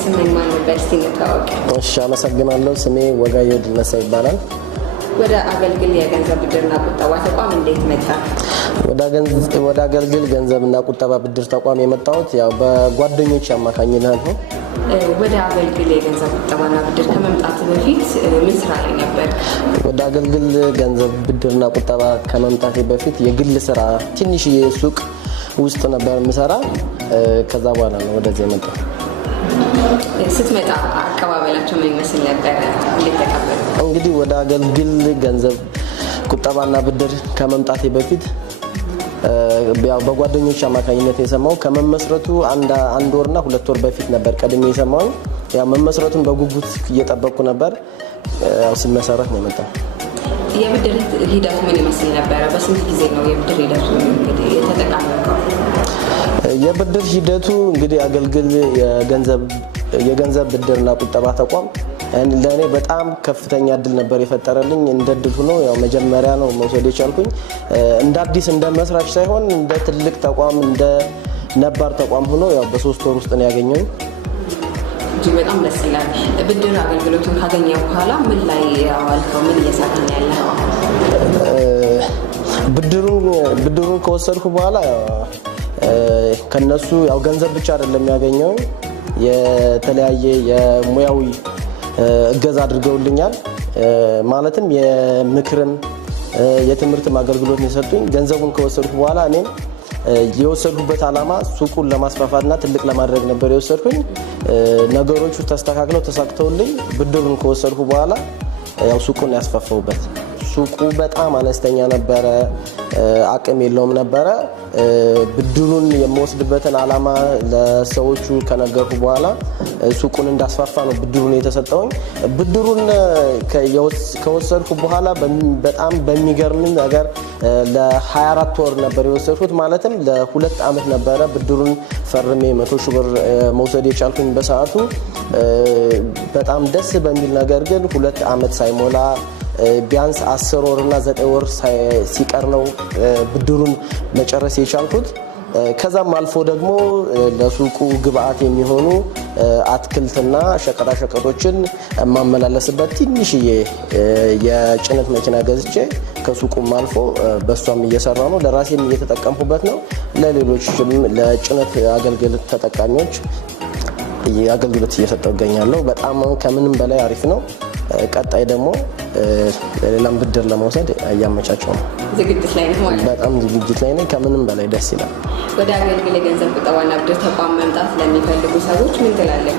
ስሜን ማን ነበር እስቲ እንታወቅ? እሺ አመሰግናለሁ። ስሜ ወጋየሁ ድነሳ ይባላል። ወደ አገልግል የገንዘብ ብድርና ቁጠባ ተቋም እንዴት መጣ? ወደ አገልግል ገንዘብና ቁጠባ ብድር ተቋም የመጣሁት ያው በጓደኞች አማካኝነት ነው። ወደ አገልግል የገንዘብ ቁጠባና ብድር ከመምጣት በፊት ምን ስራ ላይ ነበር? ወደ አገልግል ገንዘብ ብድርና ቁጠባ ከመምጣቴ በፊት የግል ስራ ትንሽ የሱቅ ውስጥ ነበር የምሰራ። ከዛ በኋላ ነው ወደዚህ የመጣው። ስትመጣ አቀባበላቸው ምን ይመስል ነበር? እንዴት ተቀበሉ? እንግዲህ ወደ አገልግል ገንዘብ ቁጠባና ብድር ከመምጣቴ በፊት ያው በጓደኞች አማካኝነት የሰማው ከመመስረቱ አንድ ወርና 2 ወር በፊት ነበር ቀድሜ የሰማው። ያው መመስረቱን በጉጉት እየጠበቅኩ ነበር። ያው ሲመሰረት ነው የመጣው። የብድር ሂደቱ ምን ይመስል ነበር? በስንት ጊዜ ነው የብድር ሂደቱ እንግዲህ የተጠቃለለው? የብድር ሂደቱ እንግዲህ አገልግል የገንዘብ ብድርና ቁጠባ ተቋም ለእኔ በጣም ከፍተኛ እድል ነበር የፈጠረልኝ። እንደ እድል ሆኖ ያው መጀመሪያ ነው መውሰድ የቻልኩኝ። እንደ አዲስ እንደ መስራች ሳይሆን እንደ ትልቅ ተቋም እንደ ነባር ተቋም ሆኖ ያው በ3 ወር ውስጥ ነው ያገኘው። እጅግ በጣም ደስ ይላል። ብድር አገልግሎቱን ካገኘ በኋላ ምን ላይ አዋልከው? ምን እየሰራህ ነው ያለኸው? ብድሩን ከወሰድኩ በኋላ ከነሱ ያው ገንዘብ ብቻ አይደለም ያገኘው፣ የተለያየ የሙያዊ እገዛ አድርገውልኛል። ማለትም የምክርም የትምህርትም አገልግሎት ነው የሰጡኝ። ገንዘቡን ከወሰድኩ በኋላ እኔ የወሰድኩበት ዓላማ ሱቁን ለማስፋፋትና ትልቅ ለማድረግ ነበር የወሰድኩኝ። ነገሮቹ ተስተካክለው ተሳክተውልኝ ብድሩን ከወሰድኩ በኋላ ያው ሱቁን ያስፋፋውበት። ሱቁ በጣም አነስተኛ ነበረ፣ አቅም የለውም ነበረ። ብድሩን የምወስድበትን ዓላማ ለሰዎቹ ከነገርኩ በኋላ ሱቁን እንዳስፋፋ ነው ብድሩን የተሰጠውኝ። ብድሩን ከወሰድኩ በኋላ በጣም በሚገርም ነገር ለ24 ወር ነበር የወሰድኩት። ማለትም ለ2 ዓመት ነበረ ብድሩን ፈርሜ 100 ሺህ ብር መውሰድ የቻልኩኝ በሰዓቱ። በጣም ደስ በሚል ነገር ግን 2 ዓመት ሳይሞላ ቢያንስ 10 ወርና 9 ወር ሲቀር ነው ብድሩን መጨረስ የቻልኩት። ከዛም አልፎ ደግሞ ለሱቁ ግብአት የሚሆኑ አትክልትና ሸቀጣሸቀጦችን የማመላለስበት ትንሽዬ የጭነት መኪና ገዝቼ ከሱቁም አልፎ በሷም እየሰራ ነው። ለራሴም እየተጠቀምኩበት ነው። ለሌሎችም ለጭነት አገልግሎት ተጠቃሚዎች አገልግሎት እየሰጠው እገኛለሁ። በጣም ከምንም በላይ አሪፍ ነው። ቀጣይ ደግሞ ሌላም ብድር ለመውሰድ እያመቻቸው ነው። ዝግጅት ላይ ነው ማለት? በጣም ዝግጅት ላይ ነኝ። ከምንም በላይ ደስ ይላል። ወደ አገልግል የገንዘብ ቁጠባና ብድር ተቋም መምጣት ለሚፈልጉ ሰዎች ምን ትላለህ?